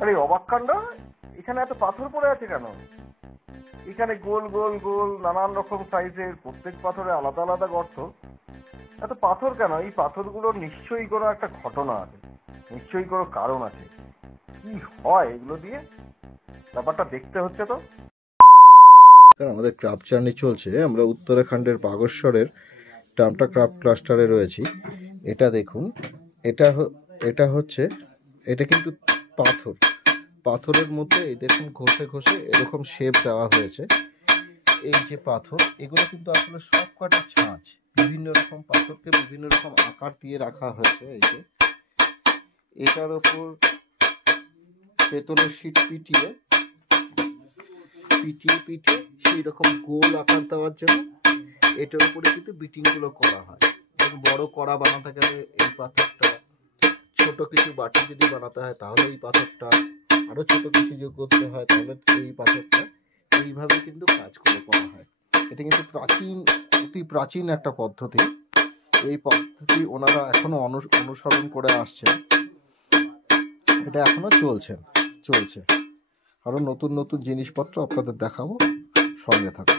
আরে অবাক কাণ্ড, এখানে এত পাথর পড়ে আছে কেন? এখানে গোল গোল গোল নানান রকম সাইজের, প্রত্যেক পাথরে আলাদা আলাদা গর্ত। এত পাথর কেন? এই পাথরগুলোর নিশ্চয়ই কোনো একটা ঘটনা আছে, নিশ্চয়ই কোনো কারণ আছে। কি হয় এগুলো দিয়ে, ব্যাপারটা দেখতে হচ্ছে তো। আমাদের ক্রাফট জার্নি চলছে, আমরা উত্তরাখণ্ডের বাগেশ্বরের টামটা ক্রাফট ক্লাস্টারে রয়েছি। এটা দেখুন, এটা হচ্ছে, এটা কিন্তু পাথরের মধ্যে এই দেখুন ঘষে ঘষে এরকম শেপ দেওয়া হয়েছে। এই যে পাথর, এগুলো কিন্তু আসলে সব কটা ছাঁচ, বিভিন্ন রকম পাথরকে বিভিন্ন রকম আকার দিয়ে রাখা হয়েছে। এই যে এটার ওপর পেতলের শীট পিটিয়ে সেই রকম গোল আকার দেওয়ার জন্য এটার উপরে কিন্তু বিটিং গুলো করা হয়। বড় কড়া বানাতে গেলে এই পাথরটা, ছোট কিছু বাটি যদি বানাতে হয় তাহলে এই পাথরটা, আরো ছোট কিছু যোগ করতে হয় তাহলে এই পাথরটা, এইভাবে কিন্তু কাজগুলো করা হয়। এটা কিন্তু অতি প্রাচীন একটা পদ্ধতি। এই পদ্ধতি ওনারা এখনো অনুসরণ করে আসছেন। এটা এখনো চলছে। আরো নতুন নতুন জিনিসপত্র আপনাদের দেখাবো, সঙ্গে থাকুন।